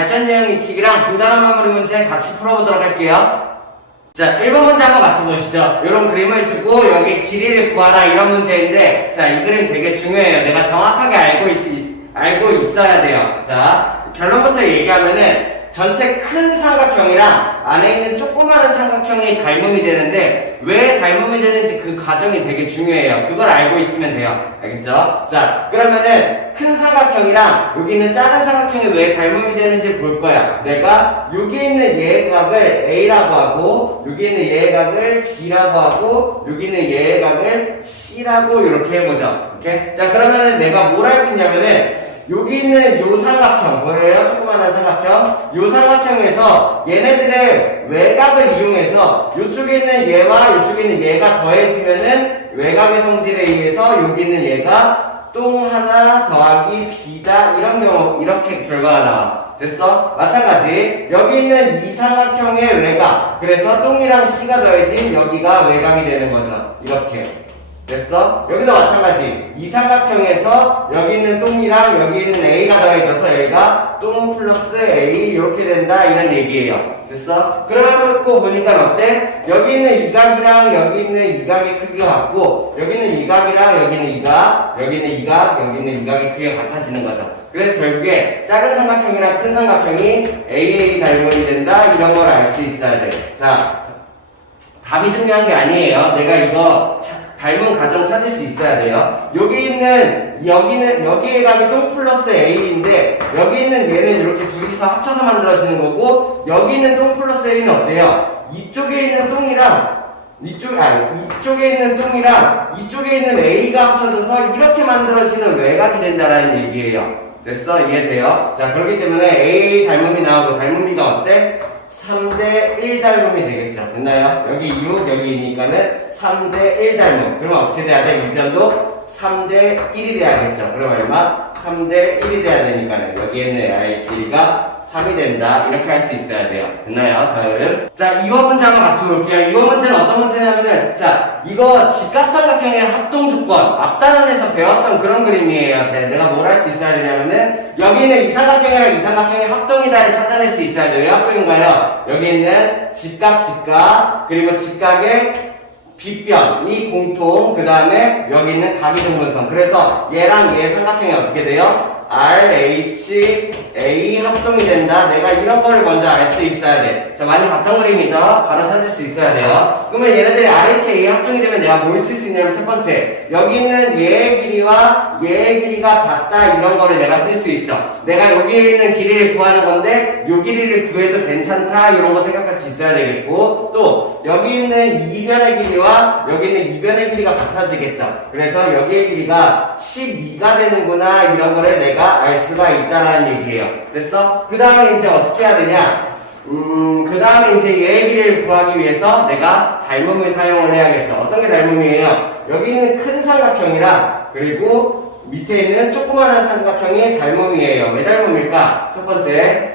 발전 유형 익히기랑 중단한 마무리 문제 같이 풀어보도록 할게요. 자, 1번 문제 한번 맞춰보시죠. 이런 그림을 주고 여기 길이를 구하라 이런 문제인데, 자, 이 그림 되게 중요해요. 내가 정확하게 알고 있어야 돼요. 자, 결론부터 얘기하면은 전체 큰 삼각형이랑 안에 있는 조그마한 삼각형이 닮음이 되는데, 왜 닮음이 되는지 그 과정이 되게 중요해요. 그걸 알고 있으면 돼요. 알겠죠? 자, 그러면은 큰 삼각형이랑 여기 있는 작은 삼각형이 왜 닮음이 되는지 볼 거야. 내가 여기 있는 얘의 각을 A라고 하고, 여기 있는 얘의 각을 B라고 하고, 여기 있는 얘의 각을 C라고 이렇게 해보죠. 오케이? 자, 그러면은 내가 뭘 할 수 있냐면은 여기 있는 요 삼각형, 뭐예요? 조그마한 삼각형. 요 삼각형에서 얘네들의 외곽을 이용해서 요쪽에 있는 얘와 요쪽에 있는 얘가 더해지면은 외곽의 성질에 의해서 여기 있는 얘가 똥 하나 더하기 B다. 이런 경우, 이렇게 결과가 나와. 됐어? 마찬가지. 여기 있는 이 삼각형의 외곽. 그래서 똥이랑 C가 더해진 여기가 외곽이 되는 거죠. 이렇게. 됐어? 여기도 마찬가지. 이 삼각형에서 여기 있는 똥이랑 여기 있는 A가 더해져서 여기가 똥 플러스 A 이렇게 된다 이런 얘기예요. 됐어? 그러고 보니까 어때? 여기 있는 이 각이랑 여기 있는 이 각의 크기가 같고, 여기 있는 이 각이랑 여기 있는 이 각, 여기 있는 이 각, 여기 있는 이 각의 크기가 같아지는 거죠. 그래서 결국에 작은 삼각형이랑 큰 삼각형이 AA 닮음이 된다 이런 걸 알 수 있어야 돼. 자, 답이 중요한 게 아니에요. 내가 이거 닮은 가정 찾을 수 있어야 돼요. 여기의 각이 똥 플러스 A인데, 여기 있는 얘는 이렇게 둘이서 합쳐서 만들어지는 거고, 여기 있는 똥 플러스 A는 어때요? 이쪽에 있는 똥이랑, 이쪽에 있는 똥이랑, 이쪽에 있는 A가 합쳐져서 이렇게 만들어지는 외곽이 된다라는 얘기예요. 됐어? 이해돼요? 자, 그렇기 때문에 AA 닮음이 나오고, 닮음비가 어때? 3대1 닮음이 되겠죠. 됐나요? 여기 6, 여기 2니까는 3대1 닮음. 그러면 어떻게 돼야 돼? 밑변도 3대1이 돼야겠죠. 그럼 얼마? 3대1이 돼야 되니까는 여기에는 A의 길이가 3이 된다. 이렇게 할 수 있어야 돼요. 됐나요? 다음. 자, 이번 문제 한번 같이 볼게요. 이번 문제는 어떤 문제냐면은, 자, 이거 직각삼각형의 합동 조건, 앞단원에서 배웠던 그런 그림이에요. 내가 뭘 할 수 있어야 되냐면은, 여기 있는 이 삼각형이랑 이 삼각형의 합동이다를 찾아낼 수 있어야 돼요. 왜 합동인가요? 여기 있는 직각, 그리고 직각의 빗변이 공통, 그 다음에 여기 있는 각이 동분선. 그래서 얘랑 얘 삼각형이 어떻게 돼요? RHA 합동이 된다. 내가 이런 거를 먼저 알 수 있어야 돼. 자, 많이 봤던 그림이죠? 바로 찾을 수 있어야 돼요. 그러면 얘네들이 RHA 합동이 되면 내가 뭘 쓸 수 있냐면, 첫 번째, 여기 있는 얘의 길이와 얘의 길이가 같다. 이런 거를 내가 쓸 수 있죠. 내가 여기에 있는 길이를 구하는 건데, 요 길이를 구해도 괜찮다. 이런 거 생각할 수 있어야 되겠고, 또 여기 있는 이 변의 길이와 여기 있는 이 변의 길이가 같아지겠죠. 그래서 여기의 길이가 12가 되는구나. 이런 거를 내가 알 수가 있다라는 얘기예요. 됐어? 그 다음에 이제 어떻게 해야 되냐? 그 다음에 이제 얘의 길이를 구하기 위해서 내가 닮음을 사용을 해야겠죠. 어떤 게 닮음이에요? 여기 있는 큰 삼각형이랑 그리고 밑에 있는 조그마한 삼각형이 닮음이에요. 왜 닮음일까? 첫 번째,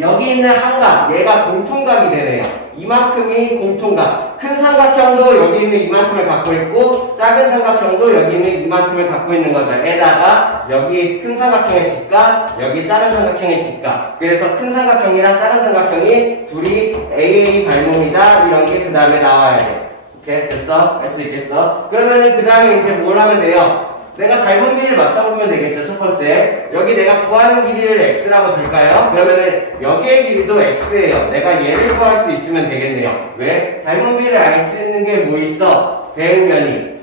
여기 있는 한 각, 얘가 공통각이 되네요. 이만큼이 공통각. 큰 삼각형도 여기 있는 이만큼을 갖고 있고, 작은 삼각형도 여기 있는 이만큼을 갖고 있는 거죠. 에다가 여기 큰 삼각형의 직각, 여기 작은 삼각형의 직각. 그래서 큰 삼각형이랑 작은 삼각형이 둘이 AA 닮음이다. 이런 게 그 다음에 나와야 돼. 오케이? 됐어? 할 수 있겠어? 그러면은 그 다음에 이제 뭘 하면 돼요? 내가 닮음비를 맞춰보면 되겠죠. 첫 번째, 여기 내가 구하는 길이를 x라고 둘까요? 그러면은 여기의 길이도 x예요. 내가 얘를 구할 수 있으면 되겠네요. 왜? 닮음비를 알 수 있는 게 뭐 있어? 대응면이.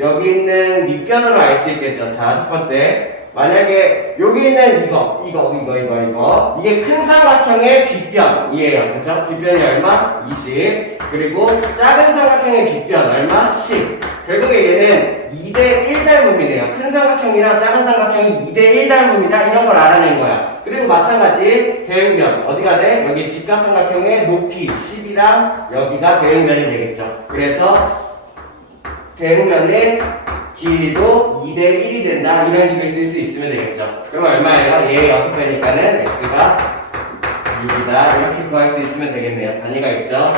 여기 있는 밑변으로 알 수 있겠죠. 자, 첫 번째, 만약에 여기 있는 이거 이게 큰 삼각형의 빗변이에요. 그쵸? 빗변이 얼마? 20. 그리고 작은 삼각형의 빗변 얼마? 10. 결국에 얘는 2대1 닮음이네요. 큰 삼각형이랑 작은 삼각형이 2대1 닮음이다. 이런 걸 알아낸 거야. 그리고 마찬가지 대응면 어디가 돼? 여기 직각삼각형의 높이 10이랑 여기가 대응면이 되겠죠. 그래서 대응면의 길이도 2대1이 된다. 이런 식으로 쓸 수 있으면 되겠죠. 그럼 얼마예요? 얘 6배니까는 x가 6이다. 이렇게 구할 수 있으면 되겠네요. 단위가 있죠?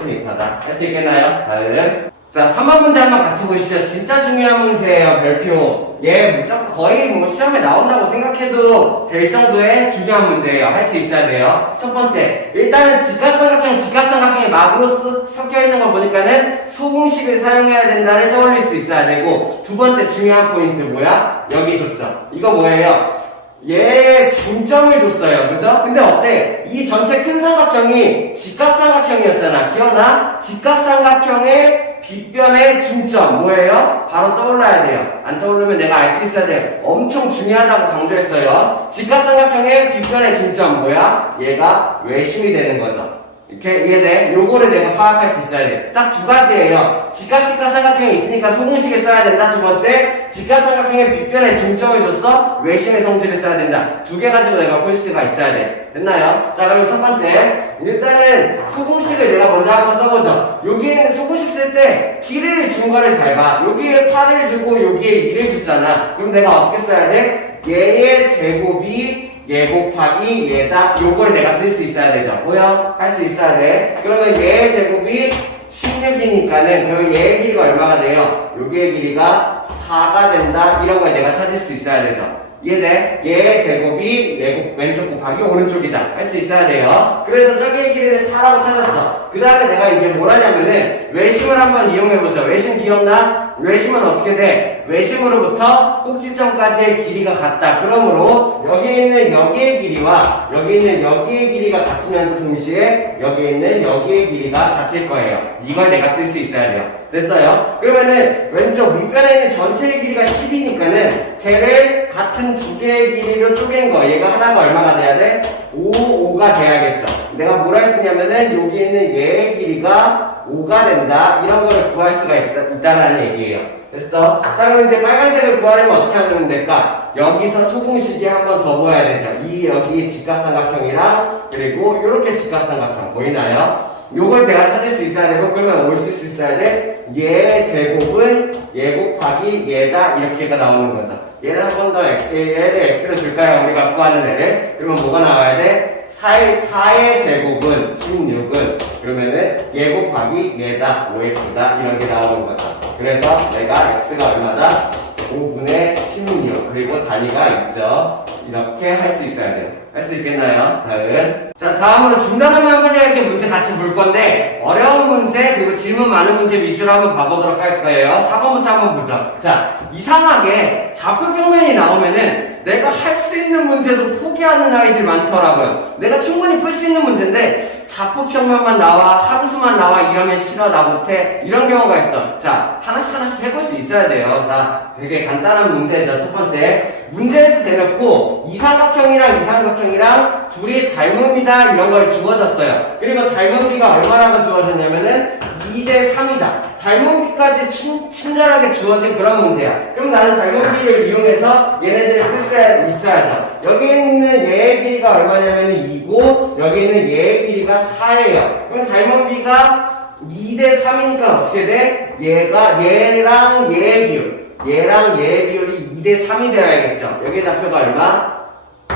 cm다. 할 수 있겠나요? 다음. 자, 3번 문제 한번 같이 보시죠. 진짜 중요한 문제예요, 별표. 얘 무조건 거의 뭐 시험에 나온다고 생각해도 될 정도의 중요한 문제예요. 할 수 있어야 돼요. 첫 번째, 일단은 직각삼각형이 마구 섞여 있는 거 보니까는 소공식을 사용해야 된다를 떠올릴 수 있어야 되고, 두 번째 중요한 포인트 뭐야? 여기 줬죠. 이거 뭐예요? 얘 중점을 줬어요. 그죠? 근데 어때? 이 전체 큰 삼각형이 직각삼각형이었잖아. 기억나? 직각삼각형의 빗변의 중점 뭐예요? 바로 떠올라야 돼요. 안 떠오르면 내가 알 수 있어야 돼요. 엄청 중요하다고 강조했어요. 직각삼각형의 빗변의 중점 뭐야? 얘가 외심이 되는 거죠. 이렇게 이해돼? 요거를 내가 파악할 수 있어야 돼. 딱 두 가지예요. 직각삼각형이 있으니까 소공식을 써야 된다. 두 번째, 직각삼각형의 빗변에 중점을 줬어. 외심의 성질을 써야 된다. 두 개 가지고 내가 풀 수가 있어야 돼. 됐나요? 자, 그럼 첫 번째, 일단은 소공식을 내가 먼저 한번 써보죠. 여기에는 소공식 쓸 때 길이를 준 거를 잘 봐. 여기에 8을 주고 여기에 2를 줬잖아. 그럼 내가 어떻게 써야 돼? 얘의 제곱이 얘 곱하기 얘다. 요걸 내가 쓸 수 있어야 되죠. 보여? 할 수 있어야 돼. 그러면 얘의 제곱이 16이니까는 그러면 얘의 길이가 얼마가 돼요? 여기의 길이가 4가 된다. 이런 걸 내가 찾을 수 있어야 되죠. 이해돼? 얘의 제곱이 얘 왼쪽 곱하기 오른쪽이다. 할 수 있어야 돼요. 그래서 저기의 길이를 4라고 찾았어. 그 다음에 내가 이제 뭘 하냐면은 외심을 한번 이용해보죠. 외심 기억나? 외심은 어떻게 돼? 외심으로부터 꼭지점까지의 길이가 같다. 그러므로 여기 있는 여기의 길이와 여기 있는 여기의 길이가 같으면서 동시에 여기 있는 여기의 길이가 같을 거예요. 이걸 내가 쓸 수 있어야 돼요. 됐어요? 그러면은 왼쪽 밑변에 있는 전체의 길이가 10이니까는 걔를 같은 두 개의 길이로 쪼갠 거. 얘가 하나가 얼마가 돼야 돼? 5가 돼야겠죠. 내가 뭘 할 수 있냐면은 여기 있는 얘의 길이가 5가 된다. 이런 거를 구할 수가 있다라는 얘기예요. 됐어? 자, 그럼 이제 빨간색을 구하려면 어떻게 하면 될까? 여기서 소공식이 한 번 더 보여야 되죠. 여기 직각삼각형이랑 그리고 이렇게 직각삼각형 보이나요? 요걸 내가 찾을 수 있어야 되고, 그러면 뭘 쓸 수 있어야 돼? 얘 제곱은 얘 곱하기 얘다. 이렇게가 나오는 거죠. 얘를 한 번 더 얘를 x로 줄까요? 우리가 구하는 애를. 그러면 뭐가 나와야 돼? 4의 제곱은 16은 그러면은 얘 곱하기 얘다. 5x다. 이런 게 나오는 거죠. 그래서 내가 x가 얼마다? 5분의 16. 그리고 단위가 있죠. 이렇게 할 수 있어야 돼요. 할 수 있겠나요? 다음. 자, 다음으로 중단하면 한번 이렇게 문제 같이 볼 건데, 어려운 문제, 그리고 질문 많은 문제 위주로 한번 봐보도록 할 거예요. 4번부터 한번 보죠. 자, 이상하게 좌표평면이 나오면은 내가 할 수 있는 문제도 포기하는 아이들 많더라고요. 내가 충분히 풀 수 있는 문제인데, 좌표평면만 나와, 함수만 나와, 이러면 싫어, 나 못해. 이런 경우가 있어. 자, 하나씩 해볼 수 있어야 돼요. 자, 되게 간단한 문제죠. 첫 번째. 문제에서 대놓고 이삼각형이랑 둘이 닮음이다 이런 걸 주어졌어요. 그리고 닮은 비가 얼마라고 주어졌냐면은 2대 3이다. 닮은 비까지 친절하게 주어진 그런 문제야. 그럼 나는 닮은 비를 이용해서 얘네들을 풀 수 있어야죠. 여기 있는 얘의 길이가 얼마냐면 2고 여기 있는 얘의 길이가 4예요. 그럼 닮은 비가 2대 3이니까 어떻게 돼? 얘랑 얘의 비율. 얘랑 얘의 비율이 2대 3이 되어야겠죠. 여기 좌표가 얼마?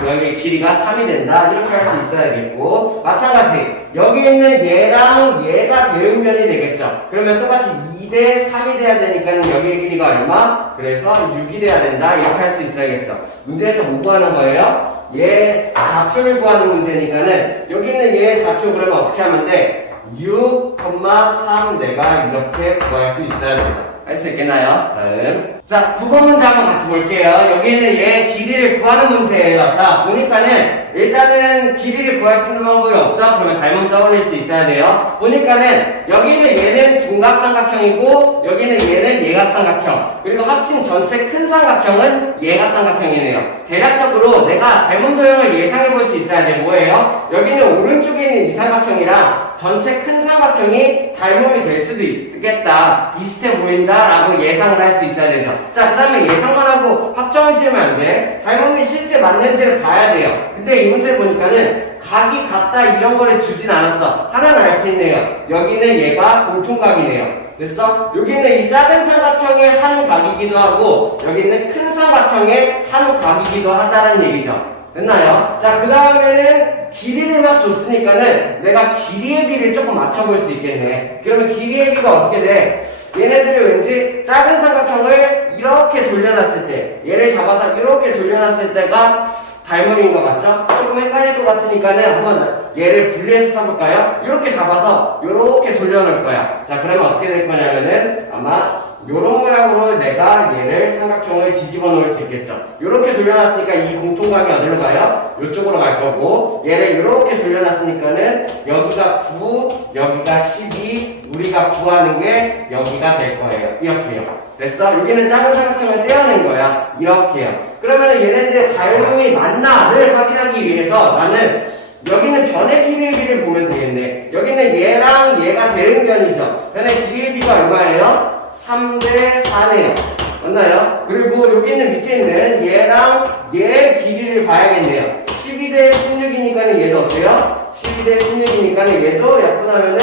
여기 길이가 3이 된다. 이렇게 할 수 있어야겠고, 마찬가지 여기 있는 얘랑 얘가 대응변이 되겠죠. 그러면 똑같이 2대 3이 돼야 되니까 여기의 길이가 얼마? 그래서 6이 돼야 된다. 이렇게 할 수 있어야겠죠. 문제에서 뭐 구하는 거예요? 얘 좌표를 구하는 문제니까는 여기 있는 얘의 좌표 그러면 어떻게 하면 돼? 6,3 내가 이렇게 구할 수 있어야 되죠. 할 수 있겠나요? 다음. 자, 국어 문제 한번 같이 볼게요. 여기는 얘 길이를 구하는 문제예요. 자, 보니까는 일단은 길이를 구할 수 있는 방법이 없죠? 그러면 닮음 떠올릴 수 있어야 돼요. 보니까는 여기는 얘는 중각삼각형이고 여기는 얘는 예각삼각형, 그리고 합친 전체 큰 삼각형은 예각삼각형이네요. 대략적으로 내가 닮음 도형을 예상해 볼 수 있어야 돼. 뭐예요? 여기는 오른쪽에 있는 이 삼각형이랑 전체 큰 삼각형이 닮음이 될 수도 있겠다. 비슷해 보인다 라고 예상을 할 수 있어야 되죠. 자, 그 다음에 예상만 하고 확정을 지으면 안 돼. 닮음이 실제 맞는지를 봐야 돼요. 근데 이 문제 보니까는 각이 같다 이런 거를 주진 않았어. 하나는 알 수 있네요. 여기는 얘가 공통각이네요. 됐어? 여기는 이 작은 삼각형의 한 각이기도 하고 여기는 큰 삼각형의 한 각이기도 하다는 얘기죠. 됐나요? 자, 그 다음에는 길이를 막 줬으니까는 내가 길이의 비를 조금 맞춰볼 수 있겠네. 그러면 길이의 비가 어떻게 돼? 얘네들이 왠지 작은 삼각형을 이렇게 돌려놨을 때, 얘를 잡아서 이렇게 돌려놨을 때가 닮음인 것 같죠? 조금 헷갈릴 것 같으니까는 한번 얘를 분리해서 써볼까요? 이렇게 잡아서 이렇게 돌려놓을 거야. 자, 그러면 어떻게 될 거냐면은 아마 요런 모양으로 내가 얘를 삼각형을 뒤집어 놓을 수 있겠죠. 이렇게 돌려놨으니까 이 공통감이 어디로 가요? 이쪽으로 갈 거고, 얘를 이렇게 돌려놨으니까는 여기가 9, 여기가 12, 우리가 구하는 게 여기가 될 거예요. 이렇게요. 됐어? 여기는 작은 삼각형을 떼어낸 거야. 이렇게요. 그러면 얘네들의 닮음이 맞나를 확인하기 위해서 나는 여기는 변의 길이의 비를 보면 되겠네. 여기는 얘랑 얘가 대응변이죠. 변의 길이의 비가 얼마예요? 3대 4네요. 맞나요? 그리고 여기는 밑에 있는 얘랑 얘의 길이를 봐야겠네요. 12대 16이니까는 얘도 어때요? 12대 16이니까는 얘도 약분하면은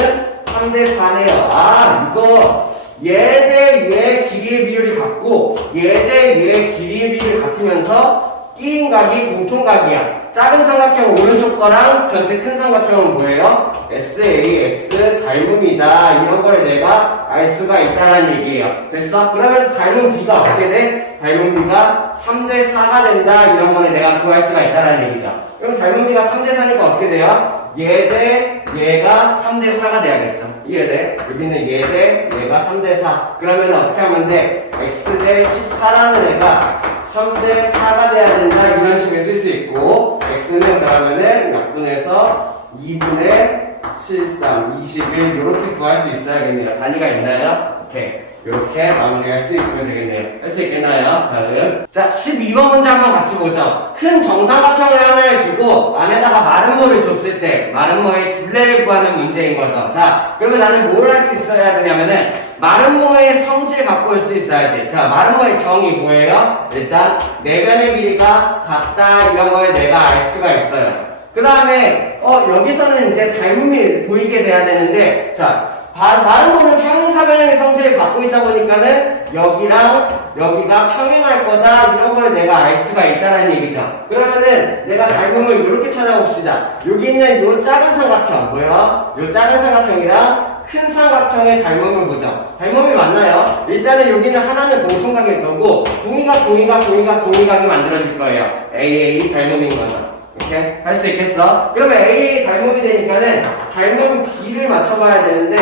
3대 4네요. 아, 이거 얘 대 얘 길이의 비율이 같고 얘 대 얘 길이의 비율이 같으면서 끼인 각이 공통각이야. 작은 삼각형 오른쪽 거랑 전체 큰 삼각형은 뭐예요? SAS 닮음이다. 이런 걸 내가 알 수가 있다는 얘기예요. 됐어? 그러면서 닮음 B가 어떻게 돼? 닮음 B가 3대 4가 된다. 이런 거를 내가 구할 수가 있다는 얘기죠. 그럼 닮음 B가 3대 4니까 어떻게 돼요? 얘 대 얘가 3대 4가 돼야겠죠. 이해돼? 여기는 얘 대 얘가 3대 4. 그러면 어떻게 하면 돼? X 대 14라는 애가 3대 4가 돼야 된다. 이런 식으로 쓸 수 있고, X는 그러면은 약분해서 2분의 73, 21 이렇게 구할 수 있어야겠네요. 단위가 있나요? 오케이. 이렇게 마무리할 수 있으면 되겠네요. 할 수 있겠나요? 다음. 자, 12번 문제 한번 같이 보죠. 큰 정삼각형을 하나를 주고 안에다가 마름모를 줬을 때 마름모의 둘레를 구하는 문제인 거죠. 자, 그러면 나는 뭘 할 수 있어야 되냐면은 마름모의 성질 갖고 올 수 있어야지. 자, 마름모의 정의 뭐예요? 일단 내변의 길이가 같다 이런 거에 내가 알 수가 있어요. 그 다음에 여기서는 이제 닮음이 보이게 돼야 되는데, 자, 마름모는 평행사변형의 성질을 갖고 있다 보니까는 여기랑 여기가 평행할 거다 이런 걸 내가 알 수가 있다는 얘기죠. 그러면은 내가 닮음을 이렇게 찾아봅시다. 여기 있는 요 작은 삼각형 뭐요? 요 작은 삼각형이랑 큰 삼각형의 닮음을 보죠. 닮음이 맞나요? 일단은 여기는 하나는 공통각일 거고 동의각이 만들어질 거예요. AA 닮음인 거죠. 이렇게 할 수 있겠어? 그러면 A 닮음이 되니까는 닮음 B를 맞춰봐야 되는데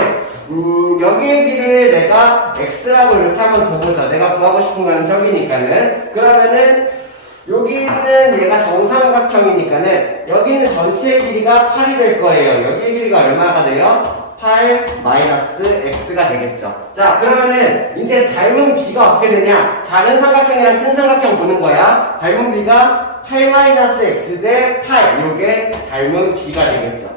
여기의 길이를 내가 X라고 이렇게 한번 둬보자. 내가 구하고 싶은 거는 저기니까는. 그러면은 여기는 얘가 정삼각형이니까는 여기는 전체의 길이가 8이 될 거예요. 여기의 길이가 얼마가 돼요? 8 마이너스 X가 되겠죠. 자, 그러면은 이제 닮은 B가 어떻게 되냐? 작은 삼각형이랑 큰 삼각형 보는 거야. 닮은 B가 8 마이너스 X 대 8. 요게 닮은 B가 되겠죠.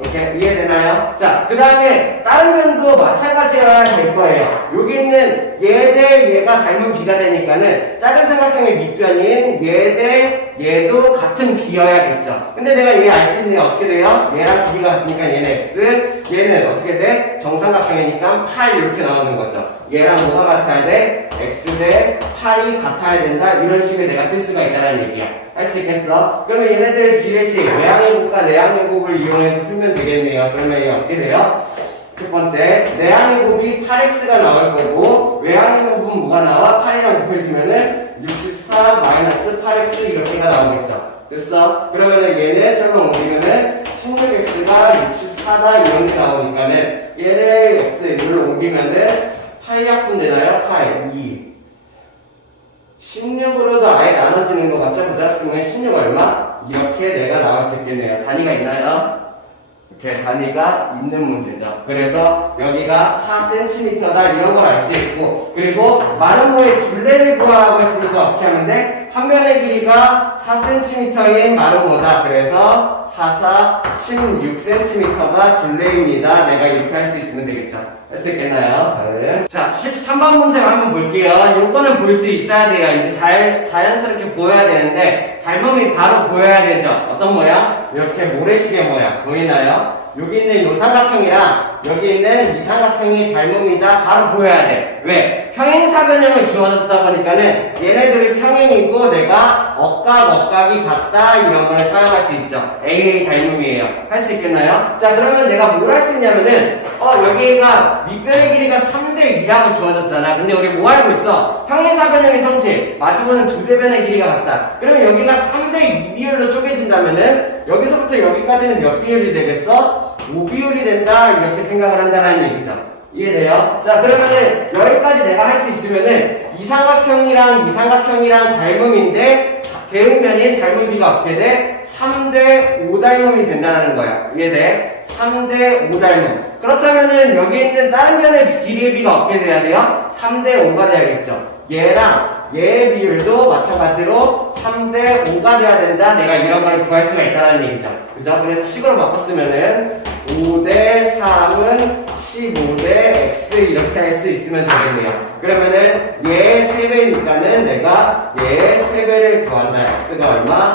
이렇게 이해되나요? 자, 그 다음에 다른 면도 마찬가지여야 될 거예요. 여기 있는 얘 대 얘가 닮은 B가 되니까는 작은 삼각형의 밑변인 얘 대 얘도 같은 B여야겠죠. 근데 내가 얘 알 수 있는 게 어떻게 돼요? 얘랑 길이가 같으니까 얘는 X, 얘는 어떻게 돼? 정삼각형이니까 8 이렇게 나오는 거죠. 얘랑 뭐가 같아야 돼? X 대 8이 같아야 된다. 이런 식으로 내가 쓸 수가 있다는 얘기야. 할 수 있겠어? 그러면 얘네들 비례식 외항의 곱과 내항의 곱을 이용해서 풀면 되겠네요. 그러면 얘 어떻게 돼요? 첫 번째, 내항의 곱이 8x가 나올 거고 외항의 곱은 뭐가 나와? 8이랑 곱해주면은 64 마이너스 8x 이렇게가 나오겠죠. 됐어? 그러면은 얘는 저걸 옮기면은 16x가 64다 이런 게 나오니까는 얘를 x 이걸로 옮기면은 8약분 되나요? 8, 2 16으로도 아예 나눠지는 것 같죠? 그죠? 그러면 16 얼마? 이렇게 내가 나올 수 있겠네요. 단위가 있나요? 이렇게 단위가 있는 문제죠. 그래서 여기가 4cm다 이런 걸 알 수 있고, 그리고 마름모의 둘레를 구하라고 했으니까 어떻게 하면 돼? 한 면의 길이가 4cm인 마름모다. 그래서 4, 16cm가 둘레입니다. 내가 이렇게 할 수 있으면 되겠죠. 할 수 있겠나요? 다음. 자, 13번 문제 한번 볼게요. 요거는 볼 수 있어야 돼요. 이제 자연스럽게 보여야 되는데, 닮음이 바로 보여야 되죠. 어떤 모양? 이렇게 모래시계 모양. 보이나요? 여기 있는 요 삼각형이랑 여기 있는 이 삼각형이 닮음이다. 바로 보여야 돼. 왜? 평행사 변형을 주어졌다 보니까는 얘네들이 평행이고 내가 억각이 같다 이런 걸 사용할 수 있죠. AA 닮음이에요. 할 수 있겠나요? 자, 그러면 내가 뭘 할 수 있냐면은 여기가 밑변의 길이가 3대 2라고 주어졌잖아. 근데 우리 뭐 알고 있어? 평행사 변형의 성질 마주보는 두 대변의 길이가 같다. 그러면 여기가 3대 2 비율로 쪼개진다면은 여기서부터 여기까지는 몇 비율이 되겠어? 5비율이 된다 이렇게 생각을 한다는 얘기죠. 이해돼요? 자, 그러면은 여기까지 내가 할 수 있으면은 이삼각형이랑 닮음인데 대응변인 닮음비가 어떻게 돼? 3대 5 닮음이 된다는 거야. 이해돼? 3대 5 닮음. 그렇다면은 여기 있는 다른 변의 길이의 비가 어떻게 돼야 돼요? 3대 5가 돼야겠죠. 얘랑 얘의 비율도 마찬가지로 3대 5가 돼야 된다. 내가 이런 걸 구할 수가 있다는 얘기죠. 그죠? 그래서 식으로 바꿨으면은 5대 3은 15대 x 이렇게 할 수 있으면 되겠네요. 그러면은 얘의 3배니까는 내가 얘의 3배를 구한다. x가 얼마?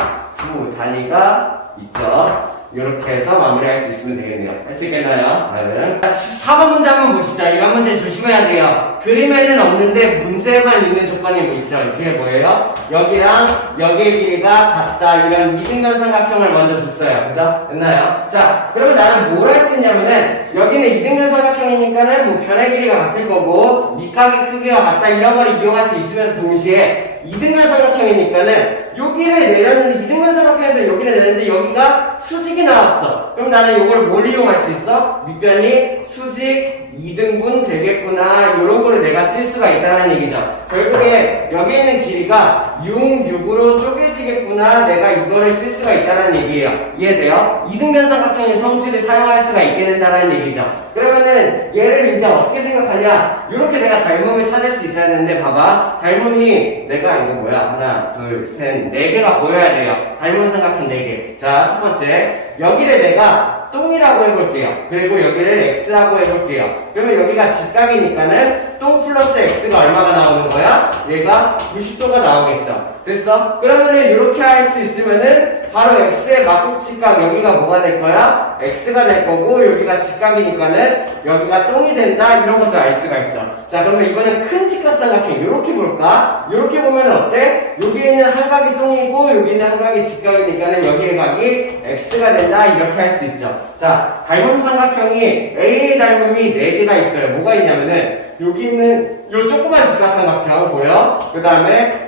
2 단위가 있죠. 이렇게 해서 마무리할 수 있으면 되겠네요. 할 수 있겠나요? 다음은 14번 문제 한번 보시죠. 이런 문제 조심해야 돼요. 그림에는 없는데 문제만 있는 조건이 뭐 있죠? 이게 뭐예요? 여기랑 여기의 길이가 같다. 이런 이등변 삼각형을 먼저 줬어요. 그죠? 됐나요? 자, 그러면 나는 뭘 할 수 있냐면은 여기는 이등변 삼각형이니까는 뭐 변의 길이가 같을 거고 밑각의 크기가 같다. 이런 걸 이용할 수 있으면서 동시에 이등변 삼각형이니까는 여기를 내렸는데 이등변 삼각형에서 여기를 내렸는데 여기가 수직이 나왔어. 그럼 나는 이걸 뭘 이용할 수 있어? 밑변이 수직 2등분 되겠구나. 이런 거를 내가 쓸 수가 있다는 얘기죠. 결국에 여기 있는 길이가 6, 6으로 쪼개지겠구나. 내가 이거를 쓸 수가 있다는 얘기예요. 이해돼요? 이등변 삼각형의 성질을 사용할 수가 있게 된다는 얘기죠. 그러면은 얘를 이제 어떻게 생각하냐? 이렇게 내가 닮음을 찾을 수 있어야 되는데 봐봐. 닮음이 내가 이거 뭐야? 하나, 둘, 셋, 네 개가 보여야 돼요. 닮은 삼각형 4개. 자, 첫 번째. 여기를 내가 똥이라고 해볼게요. 그리고 여기를 x라고 해볼게요. 그러면 여기가 직각이니까는 똥 플러스 x가 얼마가 나오는 거야? 얘가 90도가 나오겠죠. 됐어? 그러면은 이렇게 할 수 있으면은 바로 x의 막곡 직각 여기가 뭐가 될 거야? x가 될 거고 여기가 직각이니까는 여기가 똥이 된다. 이런 것도 알 수가 있죠. 자, 그러면 이번엔 큰 직각삼각형 이렇게 볼까? 이렇게 보면 어때? 여기에 있는 한 각이 똥이고 여기 있는 한 각이 직각이니까는 여기의 각이 x가 된다. 이렇게 할 수 있죠. 자, 닮음 삼각형이 A의 닮음이 4개가 있어요. 뭐가 있냐면은 여기 있는 요 조그만 직각삼각형 보여? 그 다음에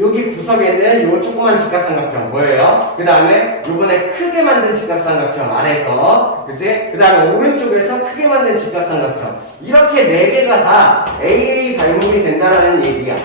여기 구석에 있는 요 조그만 직각삼각형 뭐예요? 그 다음에 요번에 크게 만든 직각삼각형 아래서 그치? 그 다음에 오른쪽에서 크게 만든 직각삼각형 이렇게 4개가 다 AA 닮음이 된다는 얘기야.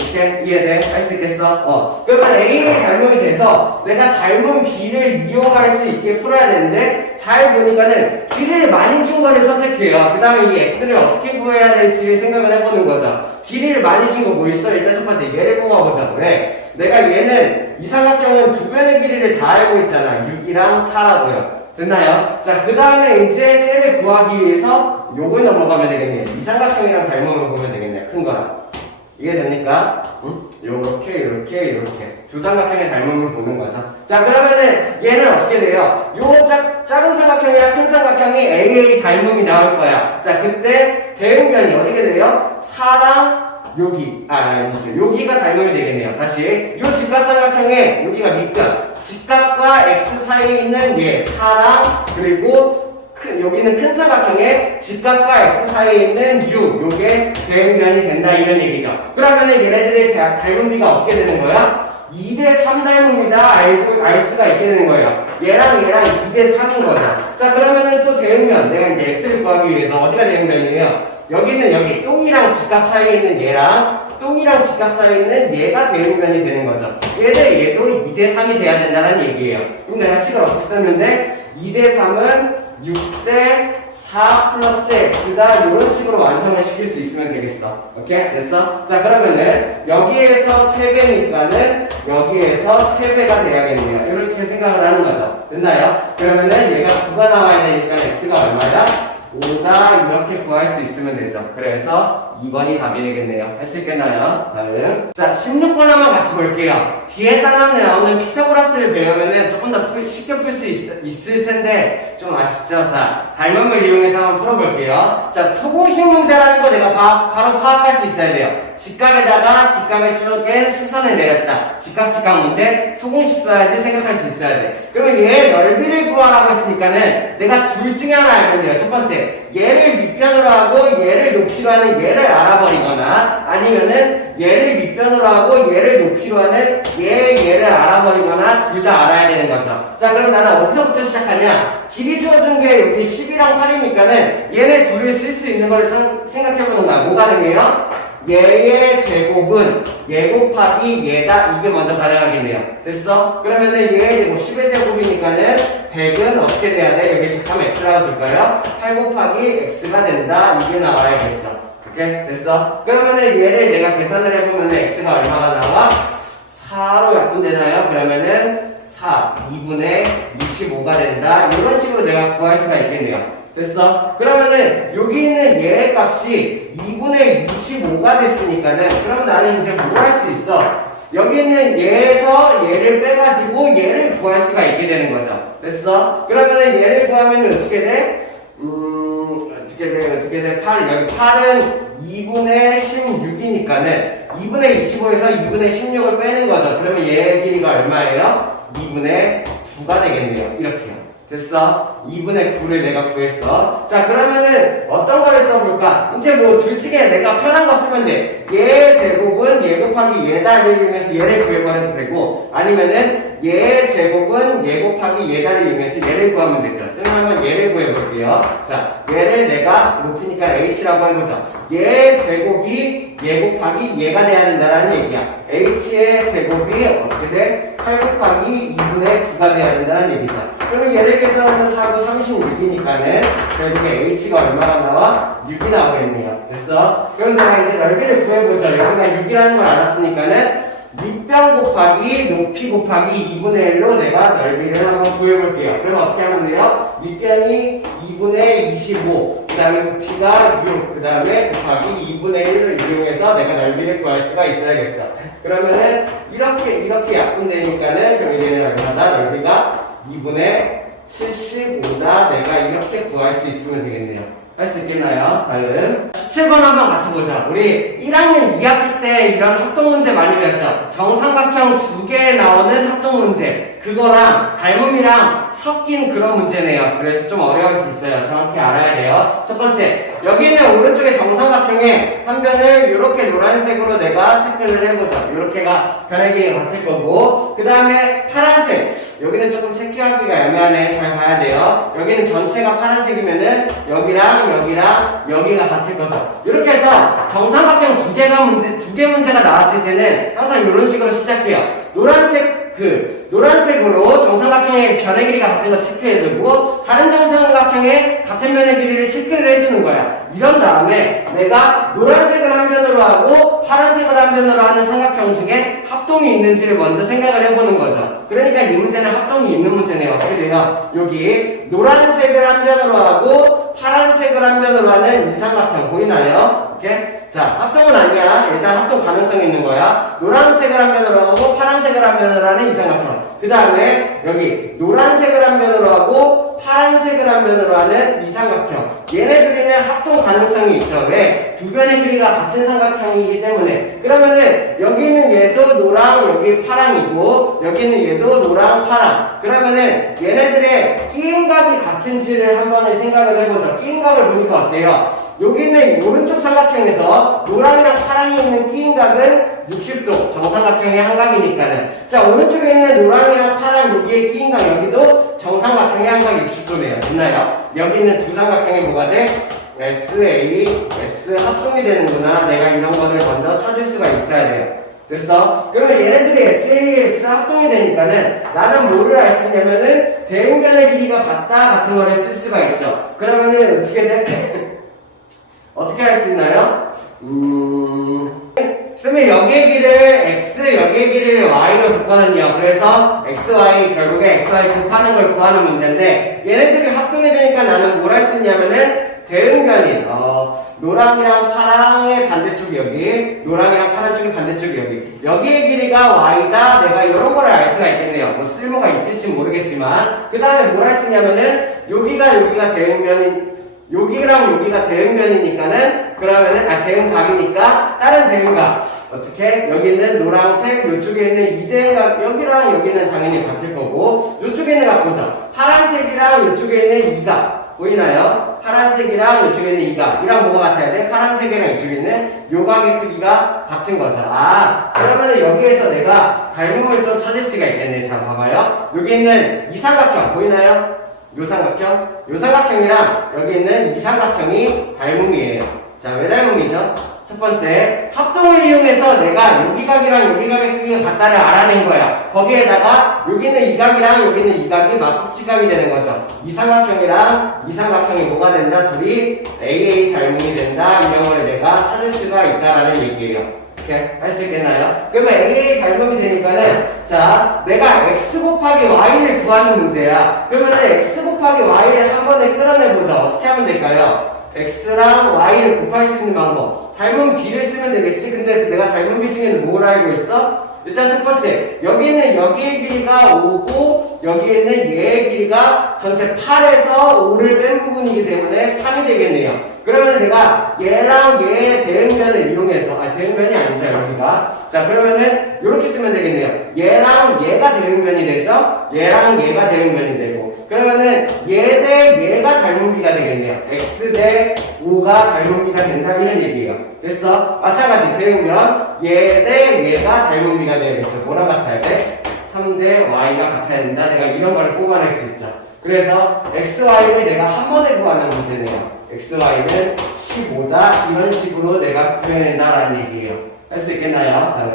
오케이? 이해돼? 할 수 있겠어? 그러면 A의 닮음이 돼서 내가 닮은 B를 이용할 수 있게 풀어야 되는데 잘 보니까는 길이를 많이 준 거를 선택해요. 그 다음에 이 X를 어떻게 구해야 될지 생각을 해보는 거죠. 길이를 많이 준 거 뭐 있어? 일단 첫 번째 얘를 뽑아보자. 왜? 내가 얘는 이 삼각형은 두 변의 길이를 다 알고 있잖아. 6이랑 4라고요. 됐나요? 자, 그 다음에 이제 쟤를 구하기 위해서 요걸 넘어가면 되겠네요. 이 삼각형이랑 닮음을 보면 되겠네요. 큰 거랑. 이해됩니까? 응? 요렇게 두 삼각형의 닮음을 보는 거죠. 자, 그러면은 얘는 어떻게 돼요? 요 작은 삼각형이랑 큰 삼각형이 AA 닮음이 나올 거야. 자, 그때 대응변이 어떻게 돼요? 4랑 여기가 닮음이 되겠네요. 다시 요 직각삼각형에 여기가 밑변 직각과 x 사이에 있는 얘 4랑 그리고 여기는 큰 삼각형에 직각과 x 사이에 있는 6 요게 대응변이 된다 이런 얘기죠. 그러면은 얘네들의 닮은 비가 어떻게 되는 거야? 2대 3 닮음이다 알 수가 있게 되는 거예요. 얘랑 2대 3인 거죠. 자, 그러면은 또 대응변 내가 이제 x를 구하기 위해서 어디가 대응변이에요? 여기는 여기 똥이랑 직각 사이에 있는 얘랑 똥이랑 직각 사이에 있는 얘가 대응변이 되는 거죠. 얘도 2대 3이 돼야 된다는 얘기예요. 그럼 내가 식을 어떻게 쓰는데 2대 3은 6대 4 플러스 x가 이런 식으로 완성을 시킬 수 있으면 되겠어. 오케이? 됐어? 자, 그러면은 여기에서 3배니까는 여기에서 3배가 돼야겠네요. 이렇게 생각을 하는 거죠. 됐나요? 그러면은 얘가 9가 나와야 되니까 x가 얼마다? 5다 이렇게 구할 수 있으면 되죠. 그래서 2번이 답이 되겠네요. 할 수 있겠나요? 다음. 자, 16번 한번 같이 볼게요. 뒤에 단원에 나오는 피타고라스를 배우면은 조금 더 쉽게 풀 수 있을 텐데 좀 아쉽죠? 자, 닮음을 이용해서 한번 풀어볼게요. 자, 소공식 문제라는 거 내가 바로 파악할 수 있어야 돼요. 직각에다가 직각의 쪽에 수선을 내렸다. 직각 문제, 소공식 써야지 생각할 수 있어야 돼. 그러면 얘의 넓이를 구하라고 했으니까는 내가 둘 중에 하나 알면 돼요. 첫 번째, 얘를 밑변으로 하고 얘를 높이로 하는 얘를 알아버리거나 아니면은 얘를 밑변으로 하고 얘를 높이로 하는 얘를 알아버리거나 둘 다 알아야 되는 거죠. 자, 그럼 나는 어디서부터 시작하냐? 길이 주어진 게 여기 10이랑 8이니까는 얘네 둘을 쓸 수 있는 거를 생각해보는 거야. 뭐가 되네요? 얘의 제곱은 얘 곱하기 얘다. 이게 먼저 가능하겠네요. 됐어? 그러면은 얘의 제곱 10의 제곱이니까는 100은 어떻게 돼야 돼? 여기 잠깐만 x라고 줄까요? 8 곱하기 x가 된다. 이게 나와야겠죠. 오케이? 됐어? 그러면은 얘를 내가 계산을 해보면은 x가 얼마가 나와? 4로 약분되나요? 그러면은 4, 2분의 25가 된다. 이런 식으로 내가 구할 수가 있겠네요. 됐어? 그러면은 여기 있는 얘의 값이 2분의 25가 됐으니까는 그러면 나는 이제 뭘 할 수 있어? 여기 있는 얘에서 얘를 빼가지고 얘를 구할 수가 있게 되는 거죠. 됐어? 그러면은 얘를 구하면 어떻게 돼? 어떻게 돼? 8, 여기 8은 2분의 16이니까는 2분의 25에서 2분의 16을 빼는 거죠. 그러면 얘의 길이가 얼마예요? 2분의 9가 되겠네요. 이렇게요. 됐어? 2분의 9를 내가 구했어. 자, 그러면은 어떤 거를 써볼까? 이제 뭐 둘 중에 내가 편한 거 쓰면 돼. 얘 제곱은 얘 곱하기 얘다를 이용해서 얘를 구해버려도 되고 아니면은 얘 제곱은 얘 곱하기 얘다를 이용해서 얘를 구하면 되죠. 생각하면 얘를 구해볼게요. 자, 얘를 내가 높이니까 h라고 해보자. 얘 제곱이 얘 곱하기 얘가 돼야 된다라는 얘기야. h의 제곱이 어떻게 돼? 8 곱하기 2분의 9가 돼야 된다는 얘기죠. 그러면 얘를 계산하면 4고 36이니까는 결국에 h가 얼마가 나와? 6이 나오겠네요. 됐어? 그럼 내가 이제 넓이를 구해보자. 여기가 6이라는 걸 알았으니까는 밑변 곱하기 높이 곱하기 2분의 1로 내가 넓이를 한번 구해볼게요. 그럼 어떻게 하면 돼요? 밑변이 2분의 25, 그 다음에 높이가 6, 그 다음에 곱하기 2분의 1을 이용해서 내가 넓이를 구할 수가 있어야겠죠. 그러면은 이렇게 약분되니까는 그럼 얘는 얼마다? 넓이가 2분의 75다. 내가 이렇게 구할 수 있으면 되겠네요. 할 수 있겠나요? 다음 17번 한번 같이 보자. 우리 1학년 2학기 때 이런 합동문제 많이 배웠죠? 정삼각형 2개 나오는 합동문제, 그거랑 닮음이랑 섞인 그런 문제네요. 그래서 좀 어려울 수 있어요. 정확히 알아야 돼요. 첫 번째, 여기 있는 오른쪽에 정삼각형의 한 변을 이렇게 노란색으로 내가 체크를 해보자. 이렇게가 변의 길이가 같을 거고, 그 다음에 파란색, 여기는 조금 체크하기가 애매하네. 잘 봐야 돼요. 여기는 전체가 파란색이면은 여기랑 여기가 같을 거죠. 이렇게 해서 정삼각형 두 개 문제가 나왔을 때는 항상 이런 식으로 시작해요. 노란색으로 정삼각형의 변의 길이가 같은 거 체크해두고 다른 정삼각형의 같은 변의 길이를 체크를 해주는 거야. 이런 다음에 내가 노란색을 한 변으로 하고 파란색을 한 변으로 하는 삼각형 중에 합동이 있는지를 먼저 생각을 해보는 거죠. 그러니까 이 문제는 합동이 있는 문제네요. 어떻게 돼요? 여기 노란색을 한 변으로 하고 파란색을 한 변으로 하는 이 삼각형 보이나요? 오케이? 자, 합동은 아니야. 일단 합동 가능성이 있는 거야. 노란색을 한 변으로 하고 파란색을 한 변으로 하는 이 삼각형. 그 다음에 여기 노란색을 한 변으로 하고 파란색을 한 변으로 하는 이 삼각형. 얘네들이는 합동 가능성이 있죠. 왜? 두 변의 길이가 같은 삼각형이기 때문에. 그러면은 여기 있는 얘도 노랑, 여기 파랑이고 여기 있는 얘도 노랑, 파랑. 그러면은 얘네들의 끼임값이 같은지를 한번 생각을 해보죠. 끼임값을 보니까 어때요? 여기 있는 오른쪽 삼각형에서 노랑이랑 파랑이 있는 끼임각은 60도, 정삼각형의 한각이니까는. 자, 오른쪽에 있는 노랑이랑 파랑 여기에 끼임각, 여기도 정삼각형의 한각 60도네요. 됐나요? 여기 있는 두 삼각형이 뭐가 돼? SA, S 합동이 되는구나. 내가 이런 거를 먼저 찾을 수가 있어야 돼요. 됐어? 그러면 얘네들이 SAS 합동이 되니까는 나는 뭐를 할 수 있냐면은 대응변의 길이가 같은 거를 쓸 수가 있죠. 그러면은 어떻게 돼? 어떻게 할 수 있나요? 쓰면 여기의 길을 x, 여기의 길을 y로 곱하는요. 그래서 xy, 결국에 xy 곱하는 걸 구하는 문제인데 얘네들이 합동이 되니까 나는 뭘 할 수 있냐면은 대응변인 노랑이랑 파랑의 반대쪽이 여기, 노랑이랑 파란 쪽의 반대쪽이 여기, 여기의 길이가 y다. 내가 이런 거를 알 수가 있겠네요. 뭐 쓸모가 있을지 모르겠지만 그 다음에 뭘 할 수 있냐면은 여기가 대응변인, 여기랑 여기가 대응변이니까는 그러면은 대응각이니까 다른 대응각 어떻게? 여기 있는 노란색, 이쪽에 있는 이대응각, 여기랑 여기는 당연히 같을 거고, 이쪽에 있는 각 보죠. 파란색이랑 이쪽에 있는 이각 보이나요? 파란색이랑 이쪽에 있는 이각이랑 뭐가 같아야 돼? 파란색이랑 이쪽에 있는 요각의 크기가 같은 거죠. 그러면은 여기에서 내가 닮음을 좀 찾을 수가 있겠네. 자, 봐봐요. 여기 있는 이 삼각형 보이나요? 요 삼각형? 요 삼각형이랑 여기 있는 이 삼각형이 닮음이에요. 자, 왜 닮음이죠? 첫 번째, 합동을 이용해서 내가 여기 각이랑 여기 각의 크기가 같다를 알아낸 거야. 거기에다가 여기는 이 각이랑 여기는 이 각이 막국지각이 되는 거죠. 이 삼각형이랑 이 삼각형이 뭐가 된다? 둘이 AA 닮음이 된다. 이런 걸 내가 찾을 수가 있다라는 얘기예요. 이렇게 할 수 있겠나요? 그러면 AA 닮음이 되니까는 자, 내가 x 곱하기 y를 구하는 문제야. 그러면은 x 곱하기 y를 한 번에 끌어내보자. 어떻게 하면 될까요? x랑 y를 곱할 수 있는 방법. 닮은 b를 쓰면 되겠지? 근데 내가 닮은 b 중에는 뭘 알고 있어? 일단 첫 번째, 여기는 여기의 길이가 5고 여기에 있는 얘의 길이가 전체 8에서 5를 뺀 부분이기 때문에 3이 되겠네요. 그러면 내가 얘랑 얘의 대응변을 이용해서 대응변이 아니죠 여기가. 자, 그러면은 이렇게 쓰면 되겠네요. 얘랑 얘가 대응변이 되죠? 얘랑 얘가 대응변이 되고, 그러면은 얘 대 얘가 닮은비가 되겠네요. x 대 5가 닮은비가 된다 이런 얘기예요. 됐어? 마찬가지 대응변 얘 대 얘가 닮은비가 되겠죠. 뭐랑 같아야 돼? 3 대 y가 같아야 된다. 내가 이런 거를 뽑아낼 수 있죠. 그래서 x, y를 내가 한 번에 구하는 문제네요. x, y는 15다. 이런 식으로 내가 구해낸다라는 얘기예요. 할 수 있겠나요? 다음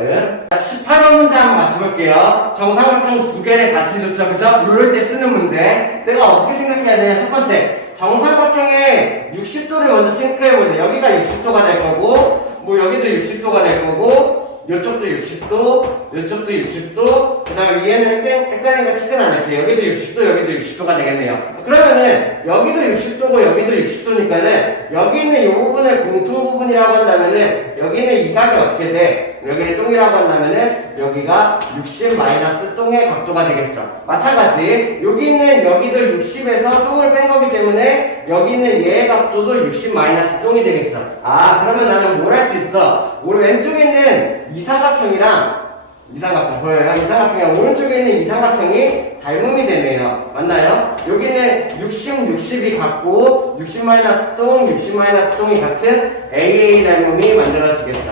18번 문제 한번 맞춰볼게요. 정삼각형 두 개를 같이 줬죠, 그죠? 요럴 때 쓰는 문제. 내가 어떻게 생각해야 되냐? 첫 번째, 정삼각형의 60도를 먼저 체크해보자. 여기가 60도가 될 거고, 뭐 여기도 60도가 될 거고, 요쪽도 60도, 요쪽도 60도, 그 다음에 위에는 헷갈리니까 체크는 안 할게요. 여기도 60도, 여기도 60도가 되겠네요. 그러면은 여기도 60도고 여기도 60도니까는 여기 있는 이 부분을 공통 부분이라고 한다면은 여기는 이 각이 어떻게 돼? 여기를 똥이라고 한다면은 여기가 60 마이너스 똥의 각도가 되겠죠. 마찬가지 여기 있는 여기도 60에서 똥을 뺀 거기 때문에 여기 있는 얘의 각도도 60 마이너스 똥이 되겠죠. 그러면 나는 뭘 할 수 있어? 왼쪽에 있는 이 삼각형이랑 이 삼각형 보여요? 이 삼각형이랑 오른쪽에 있는 이 삼각형이 닮음이 되네요. 맞나요? 여기는 60, 60이 같고 60 마이너스 똥, 60 마이너스 똥이 같은 AA 닮음이 만들어지겠죠.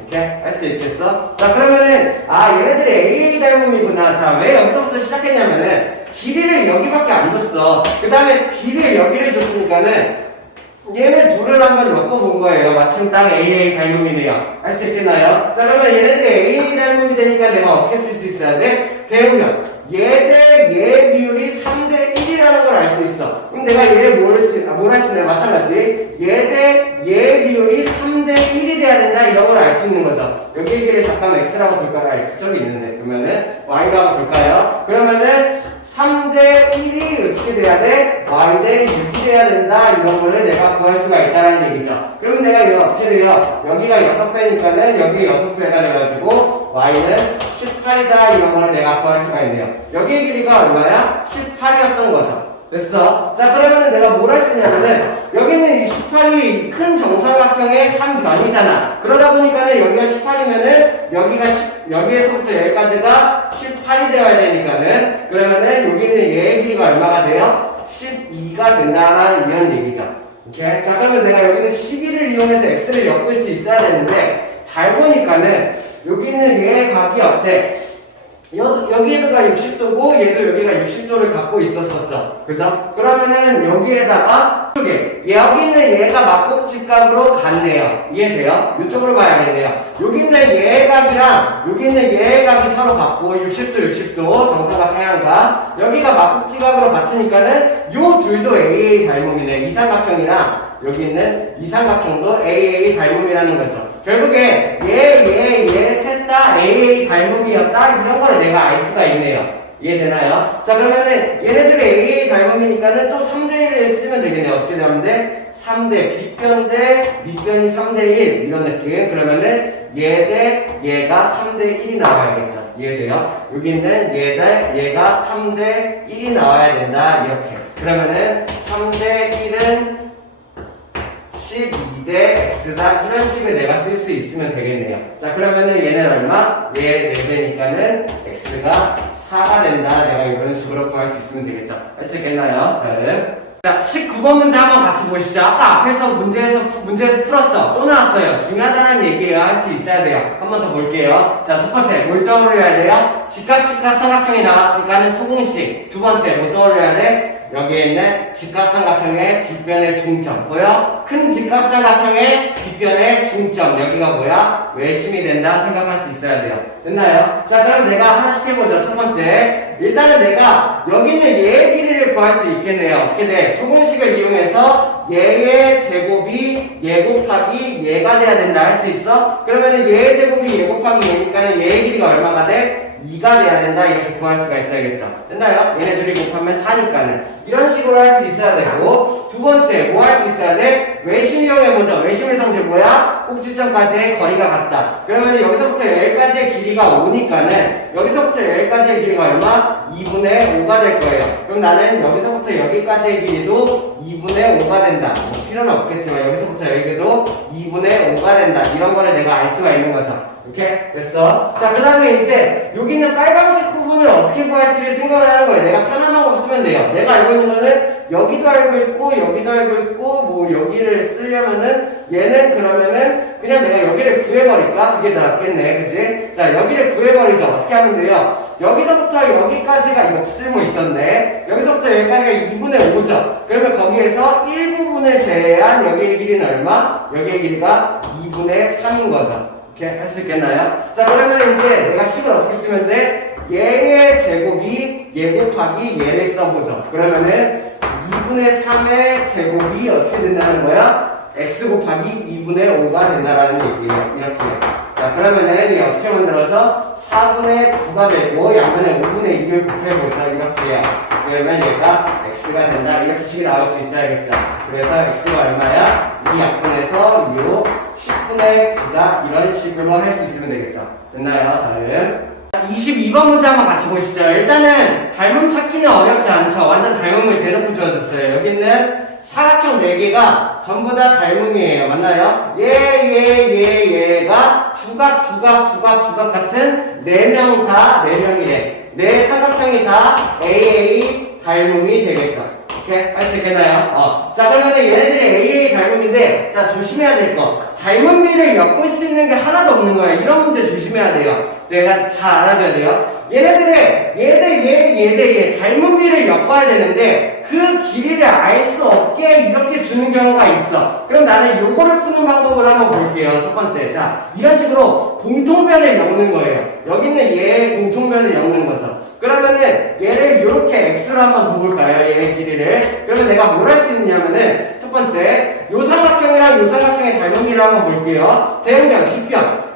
이렇게 할 수 있겠어? 자, 그러면은 얘네들이 AA 닮음이구나. 자, 왜 여기서부터 시작했냐면은 길이를 여기밖에 안 줬어. 그 다음에 길이를 여기를 줬으니까는 얘네 둘을 한번 엮어본 거예요. 마침 딱 AA 닮음이네요. 할 수 있겠나요? 자, 그러면 얘네들이 AA 닮음이 되니까 내가 어떻게 쓸 수 있어야 돼? 대응변. 얘 대 얘 비율이 3대 1이라는 걸 알 수 있어. 그럼 내가 얘 뭘 할 수 있냐? 마찬가지. 얘 대 얘 비율이 3대 1이 돼야 된다. 이런 걸 알 수 있는 거죠. 여기 얘기를 잠깐 x라고 둘까요? x 저기 있는데. 그러면은 y라고 둘까요? 그러면은 3대 1이 어떻게 돼야 돼? y 대 6이 돼야 된다. 이런 거를 내가 구할 수가 있다는 얘기죠. 그러면 내가 이거 어떻게 돼요? 여기가 6배니까는 여기 6배가 돼가지고 y는 18이다. 이런 거를 내가 구할 수가 있네요. 여기의 길이가 얼마야? 18이었던 거죠. 됐어? 자, 그러면은 내가 뭘 할 수 있냐면은 여기는 이 18이 큰 정삼각형의 한 변이잖아. 그러다 보니까는 여기가 18이면은 여기에서부터 여기까지가 18이 되어야 되니까는 그러면은 여기 있는 얘의 길이가 얼마가 돼요? 12가 된다라는 이런 얘기죠. 오케이? 자, 그러면 내가 여기는 12를 이용해서 x를 엮을 수 있어야 되는데 잘 보니까는 여기 있는 얘의 각이 어때? 여기에다가 60도고 얘도 여기가 60도를 갖고 있었었죠. 그죠? 그러면은 여기에다가 여기 있는 얘가 막국지각으로 같네요. 이해돼요? 이쪽으로 봐야겠네요. 여기 있는 얘의 각이랑 여기 있는 얘의 각이 서로 같고 60도 정사각형과 여기가 막국지각으로 같으니까는 요 둘도 AA 닮음이네. 이 삼각형이랑 여기 있는 이 삼각형도 AA 닮음이라는 거죠. 결국에 얘 셋 다 AA 닮음이었다. 이런 거를 내가 알 수가 있네요. 이해되나요? 자, 그러면은 얘네들이 A 닮음이니까는 또 3대1을 쓰면 되겠네요. 어떻게 되면 돼? 3대 B변 대 밑변이 3대1 이런 느낌. 그러면은 얘 대 얘가 3대1이 나와야겠죠. 이해돼요? 여기 있는 얘 대 얘가 3대1이 나와야 된다. 이렇게. 그러면은 3대1은 12대 x다. 이런 식을 내가 쓸 수 있으면 되겠네요. 자, 그러면은 얘는 얼마? 얘 4배니까는 x가 4가 된다. 내가 이런 식으로 구할 수 있으면 되겠죠. 할 수 있겠나요? 다음. 자, 19번 문제 한번 같이 보시죠. 아까 앞에서 문제에서 풀었죠? 또 나왔어요. 중요하다는 얘기가 할 수 있어야 돼요. 한 번 더 볼게요. 자, 첫 번째, 뭘 떠올려야 돼요? 직각직각 삼각형이 나왔으니까는 소공식. 두 번째, 뭐 떠올려야 돼? 여기에 있는 직각삼각형의 빗변의 중점. 보여? 큰 직각삼각형의 빗변의 중점. 여기가 뭐야? 외심이 된다 생각할 수 있어야 돼요. 됐나요? 자, 그럼 내가 하나씩 해보죠. 첫 번째. 일단은 내가 여기 있는 얘의 길이를 구할 수 있겠네요. 어떻게 돼? 소공식을 이용해서 얘의 제곱이 얘 곱하기 얘가 돼야 된다 할 수 있어? 그러면 얘의 제곱이 얘 곱하기 얘니까는 얘의 길이가 얼마가 돼? 2가 돼야 된다. 이렇게 구할 수가 있어야겠죠. 됐나요? 얘네들이 곱하면 4니까는. 이런 식으로 할 수 있어야 되고, 두 번째, 뭐 할 수 있어야 돼? 외심 이용해보죠. 외심의 성질 뭐야? 꼭지점까지의 거리가 같다. 그러면 여기서부터 여기까지의 길이가 5니까는, 여기서부터 여기까지의 길이가 얼마? 2분의 5가 될 거예요. 그럼 나는 여기서부터 여기까지의 길이도 2분의 5가 된다. 뭐 필요는 없겠지만, 여기서부터 여기도 2분의 5가 된다. 이런 거를 내가 알 수가 있는 거죠. 오케이? 됐어? 자, 그 다음에 이제 여기 있는 빨간색 부분을 어떻게 구할지를 생각을 하는 거예요. 내가 편한 방법 쓰면 돼요. 내가 알고 있는 거는 여기도 알고 있고 여기도 알고 있고 뭐 여기를 쓰려면은 얘는 그러면은 그냥 내가 여기를 구해버릴까? 그게 낫겠네. 그치? 자, 여기를 구해버리죠. 어떻게 하면 돼요? 여기서부터 여기까지가 이거 쓸모 있었네. 여기서부터 여기까지가 2분의 5죠. 그러면 거기에서 1부분을 제외한 여기의 길이는 얼마? 여기의 길이가 2분의 3인 거죠. 이렇게 할 수 있겠나요? 자, 그러면 이제 내가 식을 어떻게 쓰면 돼? 얘의 제곱이 얘 곱하기 얘를 써보죠. 그러면은 2분의 3의 제곱이 어떻게 된다는 거야? x 곱하기 2분의 5가 된다라는 얘기예요. 이렇게. 자, 그러면은 이게 어떻게 만들어서 4분의 9가 되고 양면에 5분의 2를 곱해보자. 이렇게요. 그러면 얘가 x가 된다. 이렇게 식이 나올 수 있어야겠죠. 그래서 x가 얼마야? 2약분에서 6, 10분의 9다. 이런 식으로 할 수 있으면 되겠죠. 됐나요? 다음. 22번 문제 한번 같이 보시죠. 일단은 닮음 찾기는 어렵지 않죠. 완전 닮음을 대놓고 주어졌어요. 여기 있는 사각형 4개가 전부 다 닮음이에요. 맞나요? 얘가 두각 같은 4명 다 4명이래. 네 사각형이 다 AA 닮음이 되겠죠. 이렇게 할 수 있겠나요? 자, 그러면은 얘네들이 AA 닮음인데, 자, 조심해야 될 거. 닮음비를 엮을 수 있는 게 하나도 없는 거예요. 이런 문제 조심해야 돼요. 내가 잘 알아줘야 돼요. 얘 닮음비를 엮어야 되는데, 그 길이를 알 수 없게 이렇게 주는 경우가 있어. 그럼 나는 요거를 푸는 방법을 한번 볼게요. 첫 번째. 자, 이런 식으로 공통변을 엮는 거예요. 여기는 얘의 공통변을 엮는 거죠. 그러면은 얘를 이렇게 x로 한번 둬볼까요? 얘의 길이를. 그러면 내가 뭘 할 수 있냐면은 첫 번째 요 삼각형이랑 요 삼각형의 닮음비를 한번 볼게요. 대응변,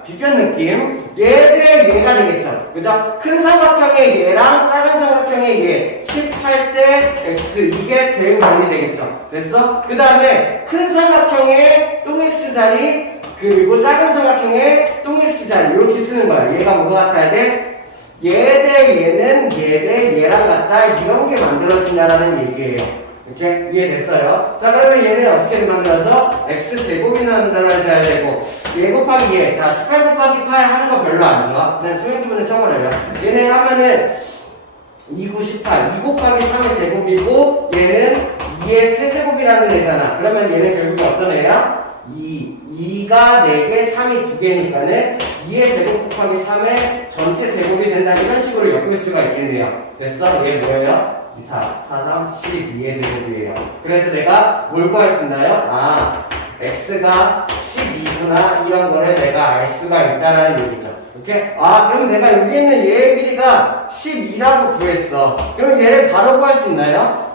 빗변 느낌. 얘 대 얘가 되겠죠. 그죠? 큰 삼각형의 얘랑 작은 삼각형의 얘 18대 x 이게 대응변이 되겠죠. 됐어? 그 다음에 큰 삼각형의 똥 x 자리 그리고 작은 삼각형의 똥 x 자리 이렇게 쓰는 거야. 얘가 뭐가 같아야 돼? 얘 대 얘는 얘 대 얘랑 같다 이런 게 만들어진다라는 얘기예요. 이렇게 이해됐어요? 자, 그러면 얘는 어떻게 만들어져? x제곱이 만들어져야 되고 얘 곱하기 얘. 자, 18 곱하기 8 하는 거 별로 안 좋아. 그냥 수행수분을 쳐버려요. 얘네 하면은 2, 9, 18 2 곱하기 3의 제곱이고 얘는 2의 세제곱이라는 애잖아. 그러면 얘는 결국에 어떤 애야? 2가 4개, 3이 2개니까는 2의 제곱 곱하기 3의 전체 제곱이 된다. 이런 식으로 엮을 수가 있겠네요. 됐어? 얘 뭐예요? 2, 4, 4, 3, 12의 제곱이에요. 그래서 내가 뭘 구할 수 있나요? x가 12구나 이런 거를 내가 알 수가 있다라는 얘기죠. 오케이? 그럼 내가 여기 있는 얘의 길이가 12라고 구했어. 그럼 얘를 바로 구할 수 있나요?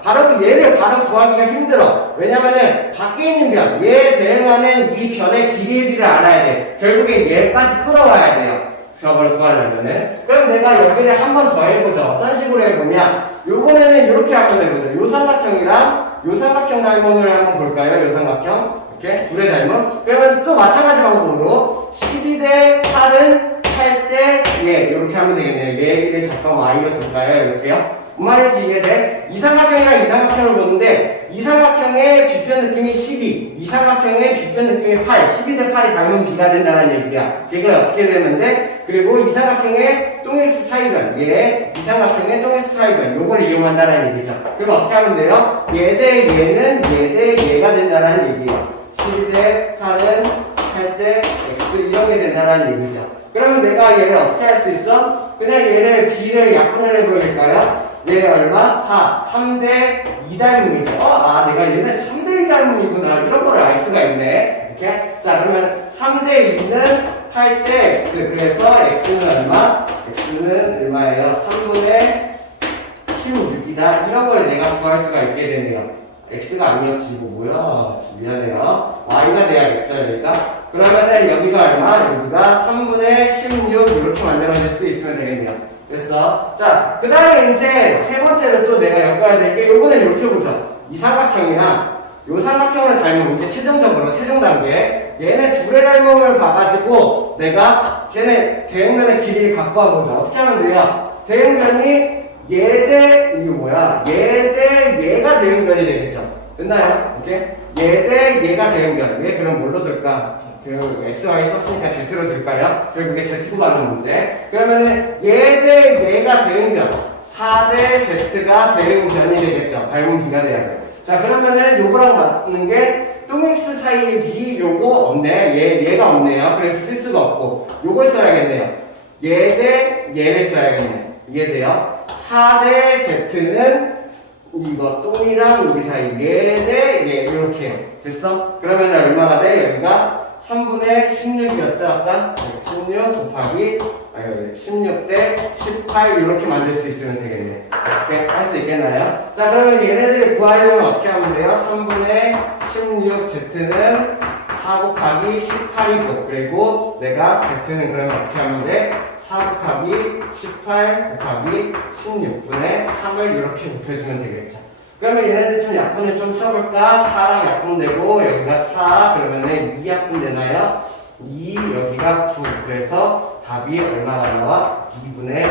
얘를 바로 구하기가 힘들어. 왜냐면은 밖에 있는 변, 얘에 대응하는 이 변의 길이를 알아야 돼. 결국엔 얘까지 끌어와야 돼요. 저걸 구하려면은. 그럼 내가 여기를 한 번 더 해보죠. 어떤 식으로 해보냐. 요번에는 이렇게 한번 해보죠. 요 삼각형이랑 요 삼각형 닮음을 한번 볼까요? 요 삼각형. 이렇게 둘의 닮음. 그러면 또 마찬가지 방법으로 12대 8은 8대 예 이렇게 하면 되겠네요. 얘를 잠깐 y로 둘까요? 이렇게요. 뭔 말인지 이해돼? 이 삼각형이랑 이 삼각형을 보는데 이 삼각형의 비편 느낌이 12, 이 삼각형의 비편 느낌이 8, 12대 8이 닮은 비가 된다는 얘기야. 걔가 어떻게 되는데? 그리고 이 삼각형의 똥X 사이변, 이 삼각형의 똥X 사이변, 요걸 이용한다는 얘기죠. 그럼 어떻게 하면 돼요? 얘 대 얘는 얘 대 얘가 된다는 얘기예요. 12대 8은 8대 X 이렇게 된다는 얘기죠. 그러면 내가 얘를 어떻게 할 수 있어? 그냥 얘를 B를 약분을 해버릴까요? 얘 얼마? 4, 3대 2 닮음이죠. 내가 얘네 3대 2 닮음이구나. 이런 거를 알 수가 있네. 이렇게. 자, 그러면 3대 2는 8대 X. 그래서 X는 얼마? X는 얼마예요? 3분의 16이다. 이런 걸 내가 구할 수가 있게 되네요. X가 아니었지, 이거 뭐야? 미안해요. Y가 돼야겠죠, 여기가? 그러면은 여기가 얼마? 여기가 3분의 16 이렇게 만들어질 수 있으면 되겠네요. 됐어? 자, 그 다음에 이제 세 번째로 또 내가 엮어야 될 게 요거는 이렇게 보죠. 이 삼각형이랑 요 삼각형을 닮으면 이제 최종적으로, 최종 단계 얘네 둘의 닮음을 봐가지고 내가 쟤네 대응면의 길이를 갖고 와보자. 어떻게 하면 돼요? 대응면이 얘 대, 이게 뭐야? 얘 대 얘가 대응변이 되겠죠? 됐나요? 이렇게? 얘 대 얘가 대응변. 얘 그럼 뭘로 들까? 그 x, y 썼으니까 z로 들까요? 결국에 z로 가는 문제. 그러면은 얘 대 얘가 대응변. 4대 z가 대응변이 되겠죠? 닮은 비가 돼야 돼. 자, 그러면은 요거랑 맞는 게 똥x 사이의 b 요거 없네. 얘가 없네요. 그래서 쓸 수가 없고. 요걸 써야겠네요. 얘 대 얘를 써야겠네. 이해돼요? 4대 z는 이거 똥이랑 여기 사이 얘 대 얘 이렇게 됐어? 그러면 얼마가 돼? 여기가 3분의 16이었죠 아까? 16 곱하기 16 대 18 이렇게 만들 수 있으면 되겠네. 이렇게 할 수 있겠나요? 자, 그러면 얘네들을 구하려면 어떻게 하면 돼요? 3분의 16 z는 4 곱하기 18이고 그리고 내가 z는 그러면 어떻게 하면 돼? 4 곱하기 18 곱하기 16분의 3을 이렇게 곱해주면 되겠죠. 그러면 얘네들 좀 약분을 좀 쳐볼까? 4랑 약분되고 여기가 4 그러면은 2 약분되나요? 2 여기가 9 그래서 답이 얼마나 나와? 2분의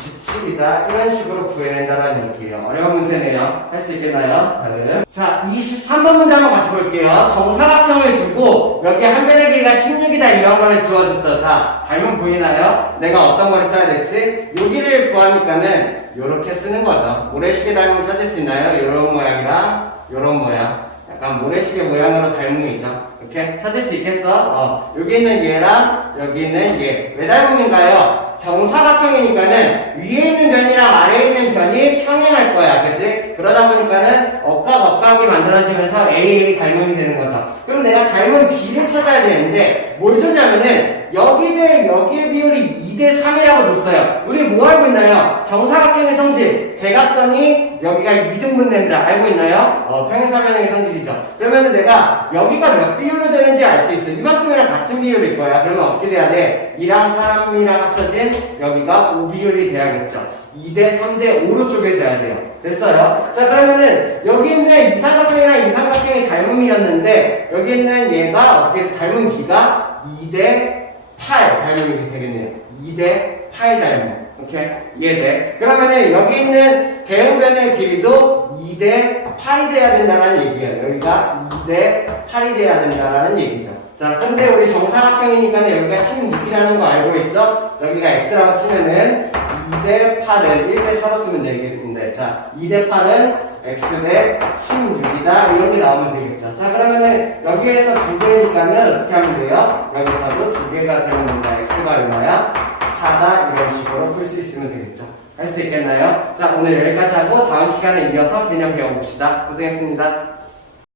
27이다. 이런 식으로 구해낸다는 얘기예요. 어려운 문제네요. 할 수 있겠나요? 다음. 자, 23번 문제 한번 같이 볼게요. 정사각형을 두고 여기 한 변의 길이가 16이다 이런 거를 주어줬죠. 자, 닮은 보이나요? 내가 어떤 거를 써야 될지? 여기를 구하니까는 요렇게 쓰는 거죠. 모래시계 닮음 찾을 수 있나요? 요런 모양이랑 요런 모양. 약간 모래시계 모양으로 닮음이 있죠. 이렇게 찾을 수 있겠어? 여기 있는 얘랑 여기 있는 얘. 왜 닮음인가요? 정사각형이니까는 위에 있는 변이랑 아래에 있는 변이 평행할 거야. 그치? 그러다 보니까는 억각이 만들어지면서 A 닮음이 되는 거죠. 그럼 내가 닮은 B를 찾아야 되는데 뭘 줬냐면은 여기 대 여기의 비율이 2대 3이라고 줬어요. 우리 뭐 알고 있나요? 정사각형의 성질. 대각선이 여기가 2등분 된다. 알고 있나요? 평행사변형의 성질이죠. 그러면은 내가 여기가 몇 비율로 되는지 알 수 있어. 이만큼이랑 같은 비율일 거야. 그러면 어떻게 돼야 돼? 2랑 3이랑 합쳐진 여기가 5비율이 돼야겠죠. 2대 3대 5로 쪼개져야 돼요. 됐어요? 자, 그러면은 여기 있는 이 삼각형이랑 이 삼각형이 닮음이었는데 여기 있는 얘가 어떻게 닮은 B가 2대 8 닮음이 되겠네요. 2대 8 닮음. 오케이? 이해돼? 그러면은 여기 있는 대응변의 길이도 2대 8이 돼야 된다는 얘기예요. 여기가 2대 8이 돼야 된다는 얘기죠. 자, 근데 우리 정사각형이니까 여기가 16이라는 거 알고 있죠? 여기가 x라고 치면은 2대 8을 1대 4로 쓰면 되겠는데, 자, 2대 8은 x 대 16이다. 이런 게 나오면 되겠죠. 자, 그러면은 여기에서 두 개니까는 어떻게 하면 돼요? 여기서도 두 개가 되면 된다. x가 얼마야? 4다. 이런 식으로 풀 수 있으면 되겠죠. 할 수 있겠나요? 자, 오늘 여기까지 하고 다음 시간에 이어서 개념 배워봅시다. 고생했습니다.